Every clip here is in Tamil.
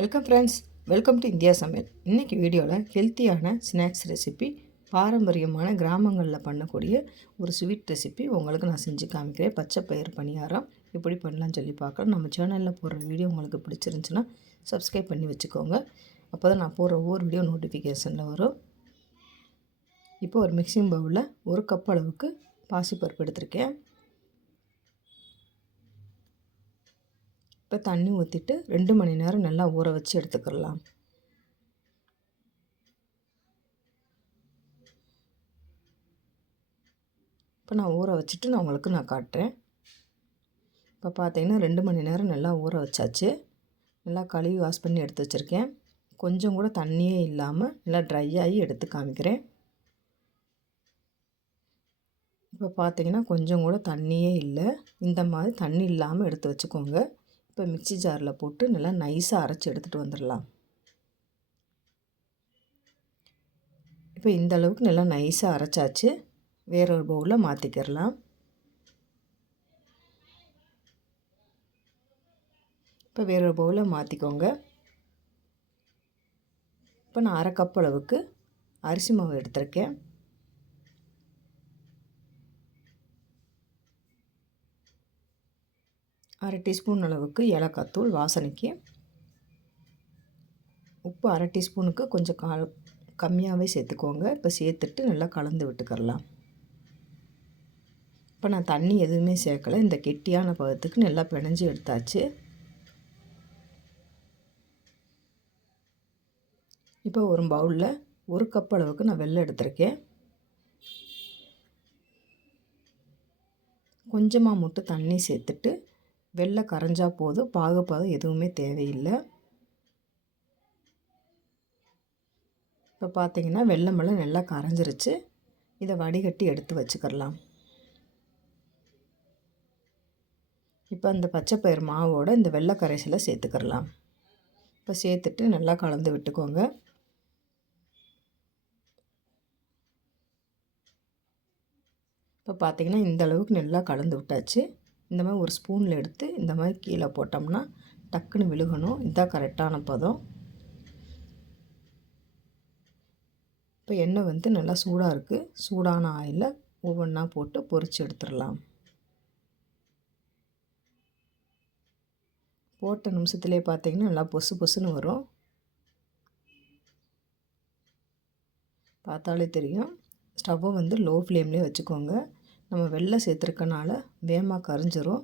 Welcome friends welcome to India சமையல் இன்றைக்கி வீடியோவில் ஹெல்த்தியான ஸ்நாக்ஸ் ரெசிபி பாரம்பரியமான கிராமங்களில் பண்ணக்கூடிய ஒரு ஸ்வீட் ரெசிபி உங்களுக்கு நான் செஞ்சு காமிக்கிறேன். பச்சை பயிர் பணியாரம். எப்படி பண்ணலாம்னு சொல்லி பார்க்கலாம் நம்ம சேனலில் போடுற வீடியோ உங்களுக்கு பிடிச்சிருந்துச்சுன்னா சப்ஸ்கிரைப் பண்ணி வச்சுக்கோங்க. அப்போ தான் நான் போடுற ஒவ்வொரு வீடியோ நோட்டிஃபிகேஷனில் வரும். இப்போ ஒரு மிக்சிங் பவுலில் ஒரு கப் அளவுக்கு பாசிப்பருப்பு எடுத்திருக்கேன். இப்போ தண்ணி ஊற்றிட்டு ரெண்டு மணி நேரம் நல்லா ஊற வச்சு எடுத்துக்கிடலாம் இப்போ நான் ஊற வச்சுட்டு நான் உங்களுக்கு நான் காட்டுறேன். இப்போ பார்த்தீங்கன்னா ரெண்டு மணி நேரம் நல்லா ஊற வச்சாச்சு. நல்லா கழுவி வாஷ் பண்ணி எடுத்து வச்சுருக்கேன். கொஞ்சம் கூட தண்ணியே இல்லாமல் நல்லா ட்ரை ஆகி எடுத்து காமிக்கிறேன். இப்போ பார்த்தீங்கன்னா கொஞ்சம் கூட தண்ணியே இல்லை. இந்த மாதிரி தண்ணி இல்லாமல் எடுத்து வச்சுக்கோங்க. இப்போ மிக்சி ஜாரில் போட்டு நல்லா நைஸாக அரைச்சி எடுத்துகிட்டு வந்துடலாம் இப்போ இந்த அளவுக்கு நல்லா நைஸாக அரைச்சாச்சு. வேற ஒரு பவுலில் மாற்றிக்கிறலாம் இப்போ வேற ஒரு பவுலில் மாற்றிக்கோங்க இப்போ நான் அரை கப் அளவுக்கு அரிசி மாவு எடுத்திருக்கேன். அரை டீஸ்பூன் அளவுக்கு ஏலக்காய் தூள் வாசனைக்கு. உப்பு அரை டீஸ்பூனுக்கு கொஞ்சம் கால் கம்மியாகவே சேர்த்துக்கோங்க. இப்போ சேர்த்துட்டு நல்லா கலந்து விட்டுக்கரலாம் இப்போ நான் தண்ணி எதுவுமே சேர்க்கலை. இந்த கெட்டியான பதத்துக்கு நல்லா பிணைஞ்சு எடுத்தாச்சு. இப்போ ஒரு பவுலில் ஒரு கப் அளவுக்கு நான் வெள்ளை எடுத்திருக்கேன். கொஞ்சமாக மட்டும் தண்ணி சேர்த்துட்டு வெள்ளை கரைஞ்சா போதும். பாகுபாதம் எதுவுமே தேவையில்லை. இப்போ பார்த்தீங்கன்னா வெள்ளமெல்லாம் நல்லா கரைஞ்சிருச்சு. இதை வடிகட்டி எடுத்து வச்சுக்கிடலாம் இப்போ அந்த பச்சைப்பயிர் மாவோடு இந்த வெள்ளை கரைசலை சேர்த்துக்கிடலாம் இப்போ சேர்த்துட்டு நல்லா கலந்து விட்டுக்கோங்க. இப்போ பார்த்திங்கன்னா இந்த அளவுக்கு நல்லா கலந்து விட்டாச்சு. இந்த மாதிரி ஒரு ஸ்பூனில் எடுத்து இந்த மாதிரி கீழே போட்டோம்னா டக்குன்னு விழுகணும். இதுதான் கரெக்டான பதம். இப்போ எண்ணெய் வந்து நல்லா சூடாக இருக்குது சூடான ஆயிலில் ஒவ்வொன்றா போட்டு பொறிச்சு எடுத்துடலாம். போட்ட நிமிஷத்துலேயே பார்த்தீங்கன்னா நல்லா பொசு பொசுன்னு வரும். பார்த்தாலே தெரியும். ஸ்டவ்வை வந்து லோ ஃப்ளேம்லேயே வச்சுக்கோங்க. நம்ம வெள்ளை சேர்த்துருக்கனால வேகமாக கரைஞ்சிரும்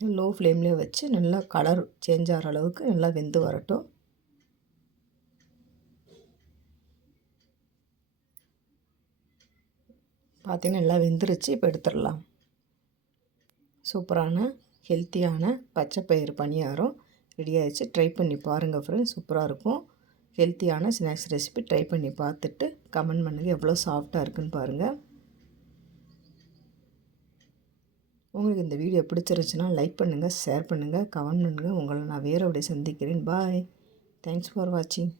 லோ ஃப்ளேம்லேயே வச்சு நல்லா கலர் சேஞ்ச் ஆகிற அளவுக்கு நல்லா வெந்து வரட்டும். பார்த்திங்கன்னா நல்லா வெந்துருச்சு இப்போ எடுத்துடலாம். சூப்பரான ஹெல்த்தியான பச்சை பயிர் பணியாரம் ரெடி ஆகிடுச்சு ட்ரை பண்ணி பாருங்கள் ஃப்ரெண்ட்ஸ் சூப்பராக இருக்கும். ஹெல்த்தியான ஸ்நாக்ஸ் ரெசிபி ட்ரை பண்ணி பார்த்துட்டு கமெண்ட் பண்ணுங்கள் எவ்வளோ சாஃப்டாக இருக்குன்னு பாருங்கள் உங்களுக்கு இந்த வீடியோ பிடிச்சிருச்சுன்னா லைக் பண்ணுங்கள் ஷேர் பண்ணுங்கள் கமெண்ட் பண்ணுங்கள் உங்களை நான் வேறு சந்திக்கிறேன். பாய் தேங்க்ஸ் ஃபார் வாட்சிங்